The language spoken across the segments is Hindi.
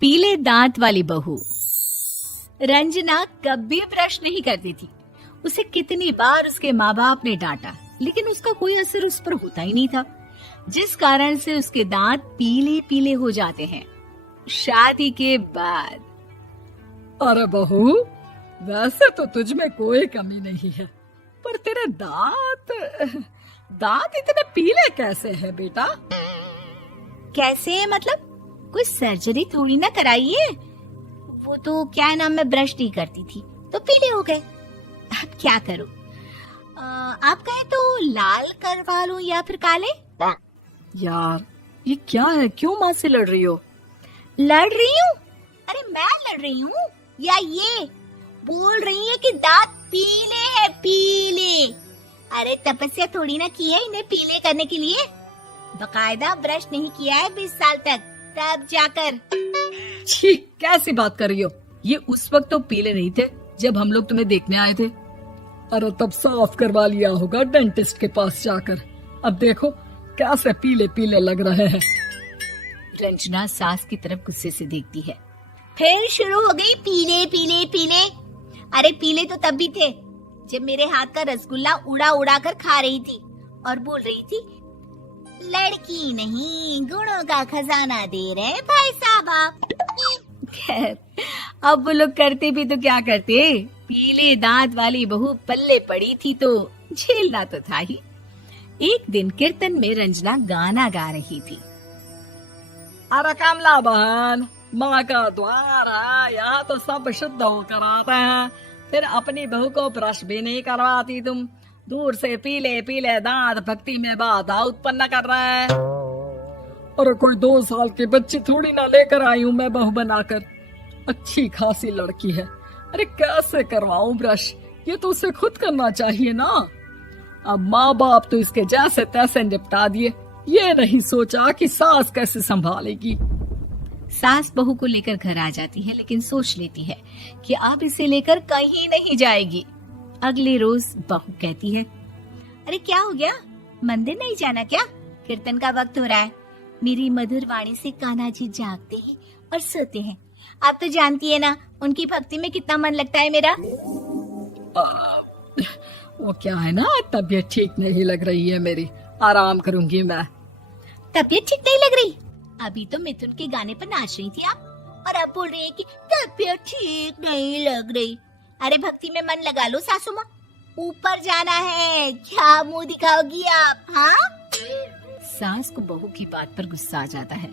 पीले दांत वाली बहू। रंजना कभी ब्रश नहीं करती थी। उसे कितनी बार उसके माँ बाप ने डांटा, लेकिन उसका कोई असर उस पर होता ही नहीं था, जिस कारण से उसके दांत पीले पीले हो जाते हैं। शादी के बाद अरे बहू, वैसे तो तुझ में कोई कमी नहीं है, पर तेरे दांत इतने पीले कैसे हैं बेटा? कैसे मतलब? कोई सर्जरी थोड़ी ना कराइए। वो तो क्या नाम, मैं ब्रश नहीं करती थी तो पीले हो गए। अब क्या करूं? आप कहें तो लाल करवा लूं या फिर काले? यार ये क्या है, क्यों माँ से लड़ रही हो? लड़ रही हूँ? अरे मैं लड़ रही हूँ या ये बोल रही है कि दांत पीले हैं, पीले। अरे तपस्या थोड़ी ना की है इन्हें पीले करने के लिए। बकायदा ब्रश नहीं किया है 20 साल तक, तब जाकर। छी, कैसी बात कर रही हो? ये उस वक्त तो पीले नहीं थे जब हम लोग तुम्हें देखने आए थे। अरे तब साफ करवा लिया होगा डेंटिस्ट के पास जाकर। अब देखो कैसे पीले पीले लग रहे हैं। रंजना सास की तरफ गुस्से से देखती है। फिर शुरू हो गई पीले पीले पीले। अरे पीले तो तब भी थे जब मेरे हाथ का रसगुल्ला उड़ा उड़ा कर खा रही थी और बोल रही थी, लड़की नहीं गुणों का खजाना दे रहे भाई साहब आप। खैर, अब वो लोग करते भी तो क्या करते, पीले दांत वाली बहू पल्ले पड़ी थी तो झेलना तो था ही। एक दिन कीर्तन में रंजना गाना गा रही थी। अरे कमला बहन, माँ का द्वार है, यहाँ तो सब शुद्ध होकर आते हैं, फिर अपनी बहू को ब्रश भी नहीं करवाती तुम। दूर से पीले पीले दांत भक्ति में बाधा उत्पन्न कर रहे हैं। अरे कोई 2 साल की बच्ची थोड़ी ना लेकर आई हूँ मैं बहू बनाकर। अच्छी खासी लड़की है, अरे कैसे करवाऊं ब्रश? ये तो उसे खुद करना चाहिए ना। अब माँ बाप तो इसके जैसे तैसे निपटा दिए, ये नहीं सोचा कि सास कैसे संभालेगी। सास बहू को लेकर घर आ जाती है, लेकिन सोच लेती है कि अब इसे लेकर कहीं नहीं जाएगी। अगले रोज बहू कहती है, अरे क्या हो गया, मंदिर नहीं जाना क्या? कीर्तन का वक्त हो रहा है। मेरी मधुर वाणी से कान्हा जी जागते हैं और सोते हैं। आप तो जानती है ना उनकी भक्ति में कितना मन लगता है मेरा। वो क्या है ना, तबीयत ठीक नहीं लग रही है मेरी, आराम करूंगी मैं। तबीयत ठीक नहीं लग रही? अभी तो मिथुन के गाने पर नाच रही थी आप, और अब बोल रही है कि तबीयत ठीक नहीं लग रही। अरे भक्ति में मन लगा लो सासू माँ, ऊपर जाना है, क्या मुंह दिखाओगी आप? हाँ? सास को बहू की बात पर गुस्सा आ जाता है।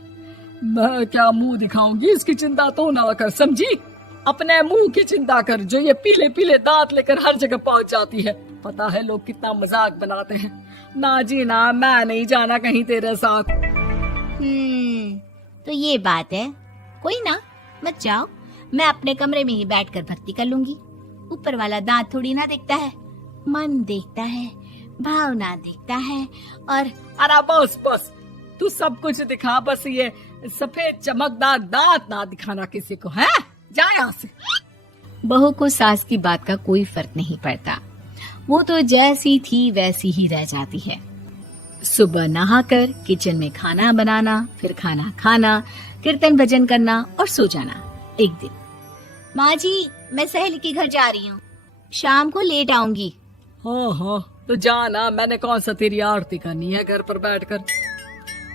मैं क्या मुंह दिखाऊंगी, इसकी चिंता तो ना कर, समझी? अपने मुंह की चिंता कर, जो ये पीले पीले दांत लेकर हर जगह पहुंच जाती है। पता है लोग कितना मजाक बनाते हैं। ना जी ना, मैं नहीं जाना कहीं तेरे साथ। तो ये बात है, कोई ना, मत जाओ, मैं अपने कमरे में ही बैठकर भक्ति कर लूंगी। ऊपर वाला दांत थोड़ी ना देखता है, मन देखता है, भावना देखता है। और अरे बस बस, तू सब कुछ दिखा, बस ये सफेद चमकदार दांत ना दिखाना किसी को, है? जा यहाँ से। बहू को सास की बात का कोई फर्क नहीं पड़ता, वो तो जैसी थी वैसी ही रह जाती है। सुबह नहाकर किचन में खाना बनाना, फिर खाना खाना, कीर्तन भजन करना और सो जाना। एक दिन, माँ जी मैं सहेली के घर जा रही हूँ, शाम को लेट आऊंगी। हाँ हाँ तो जाना, मैंने कौन सा तेरी आरती करनी है घर पर बैठकर।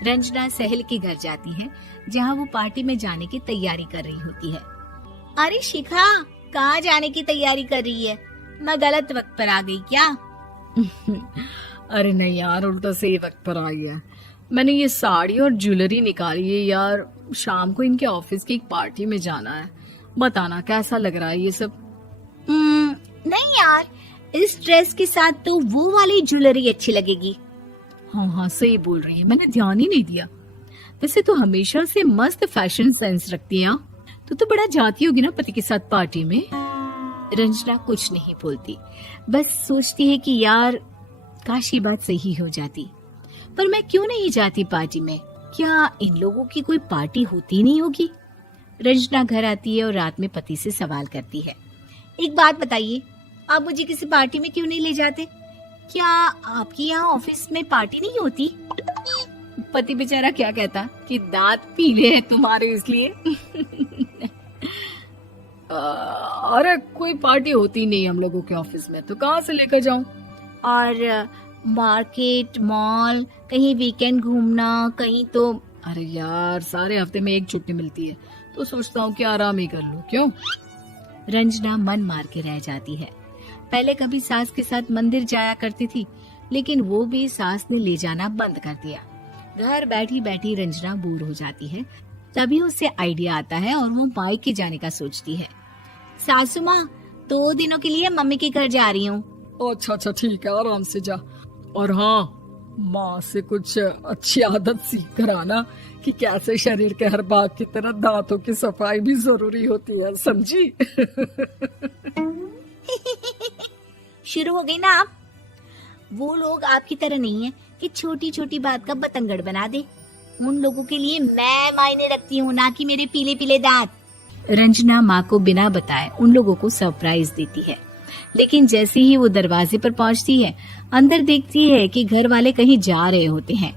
रंजना सहेली के घर जाती है, जहाँ वो पार्टी में जाने की तैयारी कर रही होती है। अरे शिखा, कहाँ जाने की तैयारी कर रही है? मैं गलत वक्त पर आ गई क्या? अरे नहीं यार, उल्टा सही वक्त पर आ गया। मैंने ये साड़ी और ज्वेलरी निकाली है यार, शाम को इनके ऑफिस की एक पार्टी में जाना है। बताना कैसा लग रहा है ये सब? नहीं यार, इस ड्रेस के साथ तो वो वाली ज्वेलरी अच्छी लगेगी। हाँ हाँ सही बोल रही है, मैंने ध्यान ही नहीं दिया। वैसे तो हमेशा से मस्त फैशन सेंस रखती है। तो बड़ा जाती होगी ना पति के साथ पार्टी में। रंजना कुछ नहीं बोलती, बस सोचती है कि यार काश ये बात सही हो जाती, पर मैं क्यों नहीं जाती पार्टी में? क्या इन लोगों की कोई पार्टी होती नहीं होगी? रंजना घर आती है और रात में पति से सवाल करती है, एक बात बताइए, आप मुझे किसी पार्टी में क्यों नहीं ले जाते? क्या आपकी यहाँ ऑफिस में पार्टी नहीं होती? पति बेचारा क्या कहता कि दांत पीले हैं तुम्हारे इसलिए। अरे कोई पार्टी होती नहीं हम लोगों के ऑफिस में, तो कहाँ से लेकर जाऊं? और मार्केट, मॉल, कहीं वीकेंड घूमना, कहीं तो। अरे यार, सारे हफ्ते में एक छुट्टी मिलती है, तो सोचता हूँ कि आराम ही कर लूं। क्यों? रंजना मन मार के रह जाती है। पहले कभी सास के साथ मंदिर जाया करती थी, लेकिन वो भी सास ने ले जाना बंद कर दिया। घर बैठी बैठी रंजना बोर हो जाती है। तभी उसे आइडिया आता है और वो मायके जाने का सोचती है। सासू माँ, 2 दिनों के लिए मम्मी के घर जा रही हूँ। अच्छा अच्छा, ठीक है, आराम से जा। और हाँ, माँ से कुछ अच्छी आदत सीख कर आना कि कैसे शरीर के हर भाग की तरह दांतों की सफाई भी जरूरी होती है, समझी? शुरू हो गई ना आप। वो लोग आपकी तरह नहीं है कि छोटी छोटी बात का बतंगड़ बना दे। उन लोगों के लिए मैं मायने रखती हूँ, ना कि मेरे पीले पीले दांत। रंजना माँ को बिना बताए उन लोगों को सरप्राइज देती है, लेकिन जैसे ही वो दरवाजे पर पहुंचती है, अंदर देखती है कि घर वाले कहीं जा रहे होते हैं।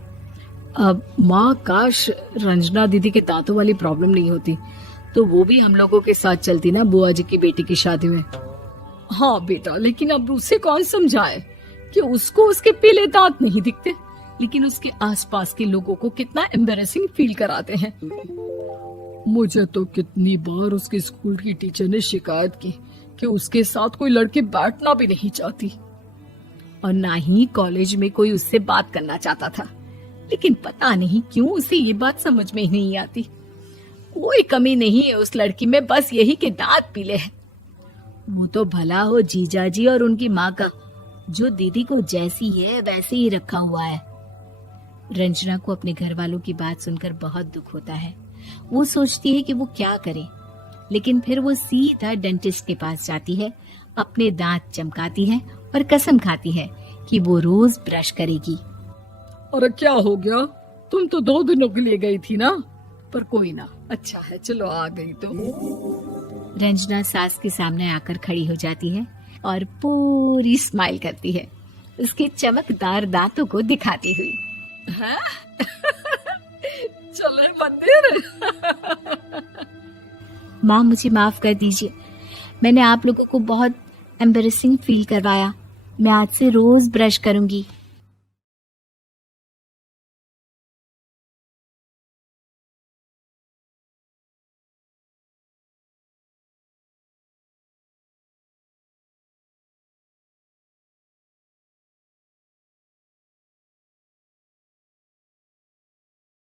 अब माँ, काश रंजना दीदी के दांतों वाली प्रॉब्लम नहीं होती, तो वो भी हम लोगों के साथ चलती ना बुआ जी की बेटी की शादी में। हाँ बेटा, लेकिन अब उसे कौन समझाए कि उसको उसके पीले दांत नहीं दिखते, लेकिन उसके आसपास के लोगों को कितना एम्बैरेसिंग फील कराते हैं। मुझे तो कितनी बार उसके स्कूल की टीचर ने शिकायत की कि उसके साथ कोई लड़की बैठना भी नहीं चाहती, और ना ही कॉलेज में कोई उससे बात करना चाहता था। लेकिन पता नहीं क्यों उसे ये बात समझ में ही नहीं आती। कोई कमी नहीं है उस लड़की में, बस यही कि दांत पीले हैं। वो तो भला हो जीजा जी और उनकी माँ का, जो दीदी को जैसी है वैसे ही रखा हुआ है। रंजना को अपने घर वालों की बात सुनकर बहुत दुख होता है। वो सोचती है कि वो क्या करे, लेकिन फिर वो सीधा डेंटिस्ट के पास जाती है, अपने दांत चमकाती है और कसम खाती है कि वो रोज ब्रश करेगी। अरे क्या हो गया? तुम तो 2 दिनों के लिए गई थी ना, पर कोई ना, अच्छा है, चलो आ गई तो। रंजना सास के सामने आकर खड़ी हो जाती है और पूरी स्माइल करती है, उसके चमकदार दांतों को दिखाती हुई। हैं? चले मंदिर। माँ, मुझे माफ कर दीजिए, मैंने आप लोगों को बहुत एम्बैरेसिंग फील करवाया। मैं आज से रोज ब्रश करूंगी।